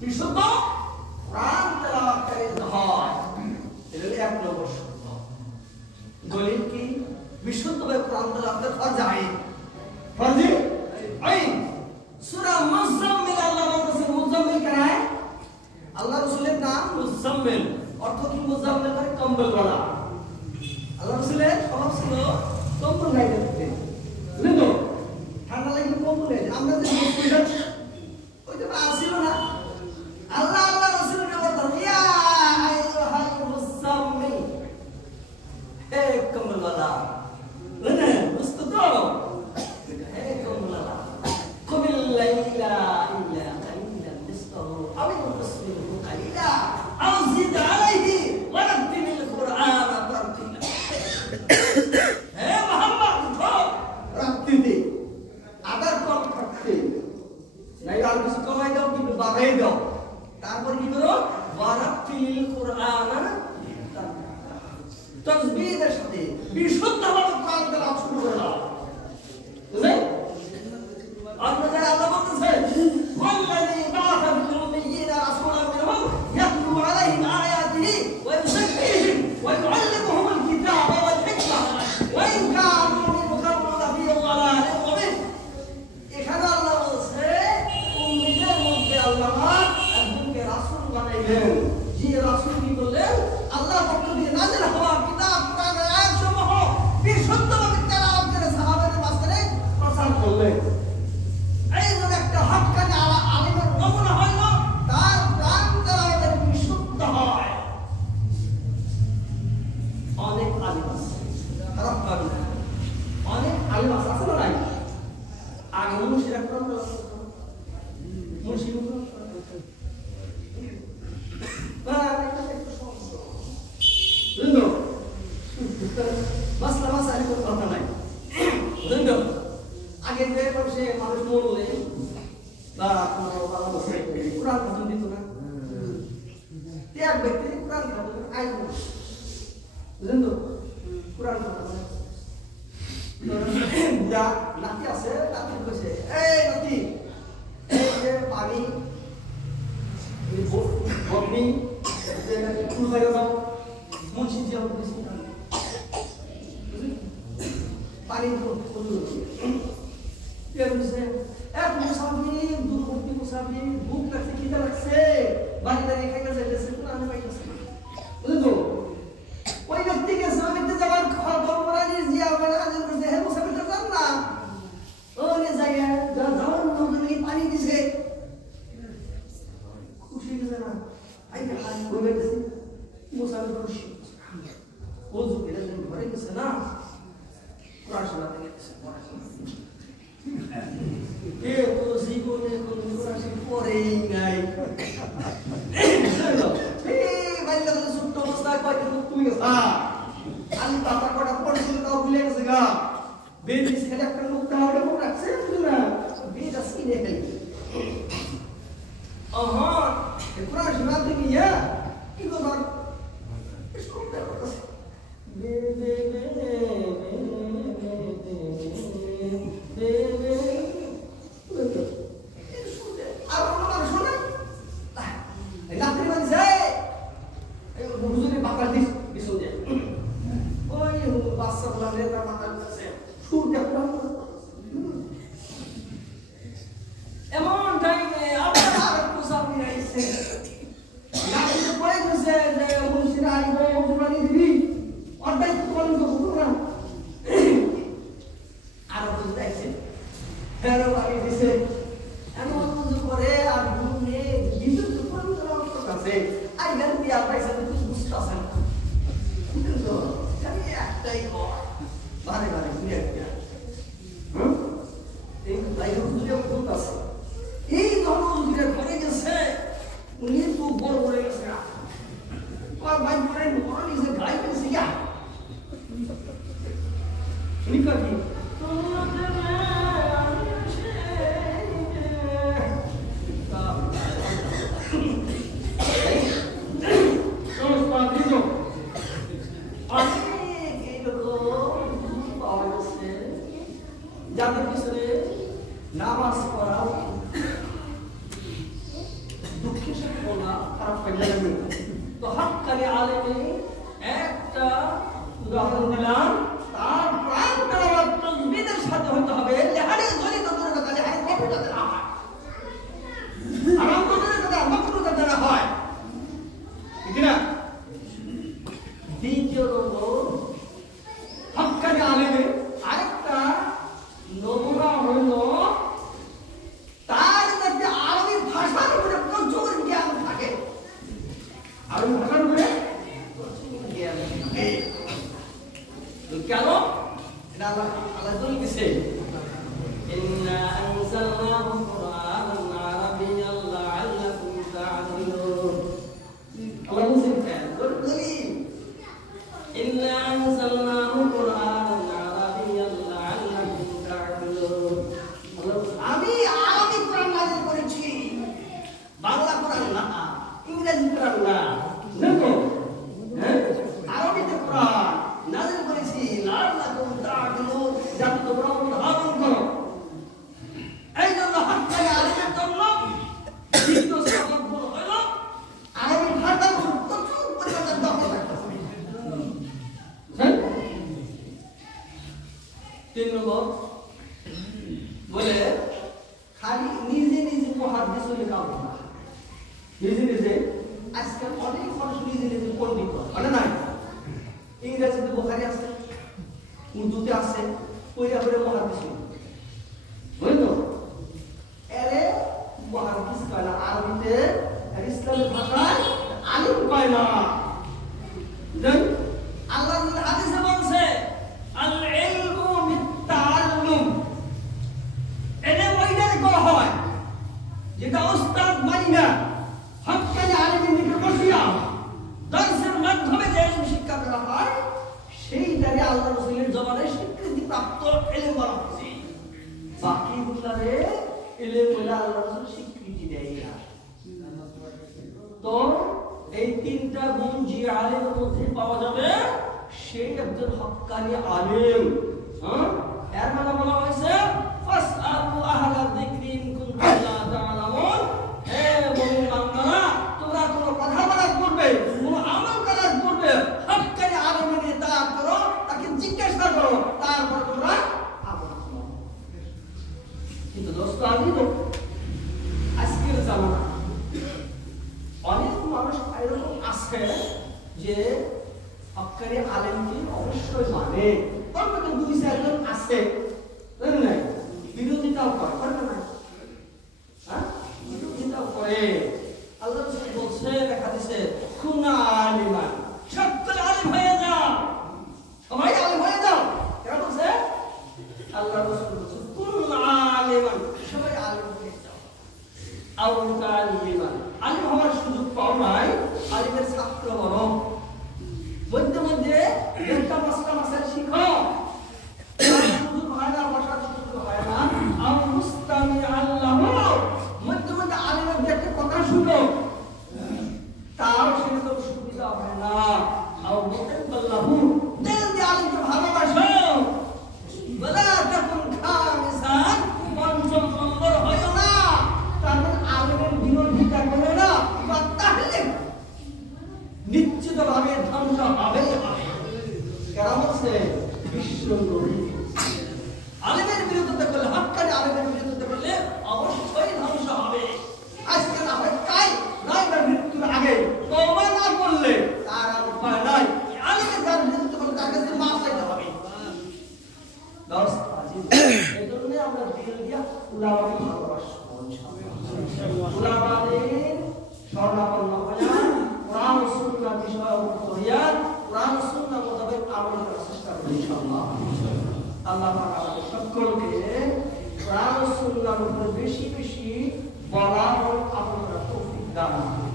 বিশুদ্ধ কোরআন তেলাওয়াতকারী হয়। এটা হলো এক নম্বর শর্ত। দলিল কি? বিশুদ্ধভাবে কোরআন তেলাওয়াত করা যায়। ফরজ আইন সূরা মুজাম্মিল আল্লাহ বলতেছেন মুজাম্মিল কারা? আল্লাহ রাসূলের নাম মুজাম্মিল, অর্থ কি? মুজাম্মিল মানে কম্বল ওয়ালা। আল্লাহ রাসূলের স্বভাব ছিল কম্বল গায়ে দিতে, বুঝলেন তো? ঠান্ডা লাগলে কম্বল গায়ে। আমরা যে মুসলিম ওই যে আসিল না, আল্লাহ আল্লাহ রাসূলকে বলতেন ইয়া আইয়ুহাল মুজাম্মিল, হে কম্বল ওয়ালা, বুঝলেন? বুঝতো তো? হে কম্বল ওয়ালা কুমিল লাইলা ইল্লা কালিলান নিসফাহু আও ইনকুসবিহু কালিলা আও জিদ আলাইহি ওয়া রাত্তিলিল কুরআনা তারতিলা। হে মুহাম্মদ উঠো, রাত্রিতে আবার কম থাকতে নাই, আর কিছু কমাই দাও কিন্তু বাড়াই দাও। তারপর কি করো? ওয়া রাত্তিলিল কুরআনা তাসবিহের সাথে বিশুদ্ধভাবে কোরআন তেলাওয়াত শুরু করে দাও। বুঝলেন? আপনারা আল্লাহ বলতেছেন ওয়াল্লাযী বা'আসা ফিল উম্মিয়্যিনা রাসূলান মিনহুম ইয়াতলু আলাইহিম আয়াতিহি ওয়া ইউযাক্কিহিম ওয়া ইউআল্লিমুহুমুল কিতাবা ওয়াল হিকমা ওয়া ইন কানূ মিন ক্বাবলু লাফী দালালিন মুবিন। এখানে আল্লাহ বলছে উম্মীদের মধ্যে আল্লাহ একজনকে রাসূল বানাইলেন, যে রাসূল কি করলেন? আল্লাহর পক্ষ থেকে নাযিল হওয়া কিতাব কোরআনের আয়াতসমূহ বিশুদ্ধভাবে তেলাওয়াত করে সাহাবাদের মাঝখানে প্রচার করলেন। এই যে একটা হক্কানি আলিমের নমুনা হইল তার কোরআন তেলাওয়াতের বিশুদ্ধ হয়। অনেক আলিম আছে, খারাপ ভাবে না, অনেক আলিম আছে, আছে না নাই? আগে মুন্সিরা কোরআন তেলাওয়াত করতো, মুন্সিরা কোরআন তেলাওয়াত করতো। মাসলা মাসাইল কোনো কথা নাই, বুঝলেন তো? আগে যে মানুষ মরলে বা কোনো বাবা বসে কোরআন খতম দিত না, এক ব্যক্তি কোরআন খতম আইন, বুঝলেন তো? কোরআন খতম যা নাতি আছে, নাতি কইছে এই নাতি, এই যে পানি বকনি ফুল বাইরে যাও, মুন্সি যাও, পানি এক মুসাফির, দূরবর্তী মুসাফির, ভুক লাগছে, খিদা লাগছে, বাড়ি দাঁড়িয়ে খাইতে যাইতেছে, কোরআন পাইতেছে না, বুঝলেন তো? ওই ব্যক্তিকে সামিতে যাওয়ার খবর আনিস যে আমার আয়োজন করছে, হে মুসাফিরটা যান না, ওরে জায়গায় যাওয়ার নদী পানি দিছে, খুশি গেছে না? আইকে হাই করে গেছে মুসাফির খুশি, ওযু করে ঘরে গেছে না, কোরআন শোনাতে গেছে, এ তো জীবনে কোন কোরআন পড়েই নাই। এই বাইলা তো ছোট্ট অবস্থায় কয়টা তুমি গেছে, আমি পাতা কটা পড়েছিল তাও ভুলে গেছে গা, বেবি ছেলে একটা মুক্তা হলে মনে রাখছে না, বেটা সিনে খেলি কোরআন শোনাতে গিয়া কি করবার শুনতে পারতেছে আর কোনো মানুষ শোনে রাত্রি বাজছে হুজুরে বাকাল দিস বিশুন যায় ওই বাচ্চা গুলা নেতা মাথা দিতেছে সুর দেখলাম এমন টাইমে আবার আরেকটু সামনে আইছে রাত্রিতে পড়ে গেছে যে মুন্সিরা আইব ওজুরানি দিবি অর্ধাই তো বলেন তো বুঝো না আরো বুঝতে আইছে ফেরো বাড়ি দিছে এমন উজু করে আর ঘুমে গিজু তো পরিচালনা করছে আই গান দিয়া পাইছে তো বুঝতে আসে না কিন্তু জানি একটাই হয় বারে বারে ঘুরে একটা এই লাইনে ঘুরে বলতাছে এই ধরনের ঘরে গেছে উনি তো বড় বড় গেছে আর ভাই পরে বড় নিজে গাই গেছে ইয়া উনি কি যাদের পিছনে নামাজ পড়া দুঃখের আলেমী একটা উদাহরণ দিলাম, তার প্রাণ তেলাওয়াত তাসবিহের সাথে হতে হবে, লেহারে গলিত করে কথা, লেহারে কপিটা না হয়, আরাম করে কথা, মাকরু কথা না হয়, ঠিক না? দ্বিতীয় নম্বর, হক্কানি আলেমে আরেকটা নমুনা হইল তার মধ্যে আরবি ভাষার উপরে প্রচুর জ্ঞান থাকে। আরবি ভাষার উপরে প্রচুর জ্ঞান থাকে। কেন? এটা আল্লাহ বলতেছে, ইন্না আনজালনাহু কুরআনান আরাবিয়্যান লাআল্লাকুম তা'কিলুন। আল্লাহ বলছেন বলি, ইন্না আনজালনাহু কুরআনান আরাবিয়্যান লাআল্লাকুম তা'কিলুন। আমি আরবি কোরআন নাযিল করেছি, বাংলা কোরআন না, ইংরেজি কোরআন না, দেখো হ্যাঁ, আরবিতে কোরআন নাযিল করেছি, লাআল্লাকুম তা'কিলুন, যাতে তোমরা অনুধাবন করো। এই জন্য হক্কানি আলেমের জন্য দ্বিতীয় সবক হলো আরবি ভাষার উপর প্রচুর পরিমাণে দখল রাখতে হবে। তিন নম্বর বলে খালি নিজে নিজে মুহাদ্দিস হলে কাজ না, নিজে নিজে আজকাল অনেক মানুষ নিজে নিজে পণ্ডিত মানে নাই, ইংরেজিতে বুখারী আছে, উর্দুতে আছে, কইরা করে মুহাদ্দিস বুঝলো, এরে মুহাদ্দিস কয় না, আরবিতে আর ইসলামী ভাষায় আলিম কয় না। দেন আল্লাহ হাদিসে বলছে, আল ইলমু বিত-তাআল্লুম, এনে ওইটাই করা হয় যেটা উস্তাদ মাইনা হক্কানি আলেমের নিকট বসিয়া দর্শের মাধ্যমে যে ইলম শিক্ষা করা হয়, সেইটারে আল্লাহ রাসূলের জবানে স্বীকৃতি প্রাপ্ত ইলম বলা হচ্ছে। বাকি গুলারে ইলম বলে আল্লাহ রাসূল স্বীকৃতি দেয় না। তো এই তিনটা গুণ যে আলেমের মধ্যে পাওয়া যাবে, সেই একজন হক্কানি আলেম। এর মানে বলা হয়েছে, ফাসআলু আহলা যিকরি ইন কুনতুম লা তা'লামুন। হে মুমিনরা, তোমরা কোনো কথা বলার পূর্বে, কোনো আমল করার পূর্বে হক্কানি আলেমের ইতাআত করো, তাকে জিজ্ঞাসা করো, তারপর তোমরা আমল করো। কিন্তু দোস্ত আজিজ, আজকের জামানা অনেক মানুষ এরকম আছে যে হক্কানি আলেমকে অবশ্যই মানে, অন্তত দুই চারজন আছে, জানেন না, বিরোধিতাও করে না, হ্যাঁ, বিরোধিতাও করে। আল্লাহ রাসূল বলছে, দেখা দিছে, কুনা আলিমান, সকলে আলিম হয়ে যাও, সবাই আলিম হয়ে যাও। কেন বলছে? আল্লাহ রাসূল বলছে, কুনা আলিমান, সবাই আলিম হয়ে যাও। আউল তালিমান, আলিম হওয়ার সুযোগ পাও নাই, আলিমের ছাত্র হও, মধ্যে মধ্যে একটা মাসলা শিখো, সুযোগ হয় না, বসার সুযোগ হয় না, আও মুস্তামি আল্লাহ, মধ্যে মধ্যে আলিমের একটা কথা শুনো, তাও সেরকম সুবিধা হয় না, আও মুতাল্লাহু, দিল দিয়ে আলিমকে ভালোবাসো, বলা তখন খামিসান, পঞ্চম নম্বর হয়ো না, তারপর আলিমের বিরোধিতা করো না, বা তাহলে নিশ্চিতভাবে ধ্বংস হবেই হবে। কেন বলছে? বিশ্ব নবী আলেমের বিরুদ্ধে করলে, হক্কানি আলেমের বিরুদ্ধে করলে অবশ্যই ধ্বংস হবে। আজকে না হয় তাই নয়, বা মৃত্যুর আগে তওবা না করলে তার আর উপায় নাই। আলেমের যার বিরুদ্ধে করলে তার কাছে মাফ চাইতে হবে। এই জন্য আমরা দিল দিয়া উলামাকে ভালোবাসবো, ইনশাআল্লাহ। উলামাদের শরণাপন্ন হইয়া কোরআন ও সুন্নাহ বিষয় অবগত হইয়া কোরআন ও সুন্নাহ মোতাবেক আমল করার চেষ্টা করি, ইনশাআল্লাহ। আল্লাহ পাক আমাদের সকলকে কোরআন ও সুন্নাহর উপর বেশি বেশি বলা ও আমল করার তৌফিক দান করুন।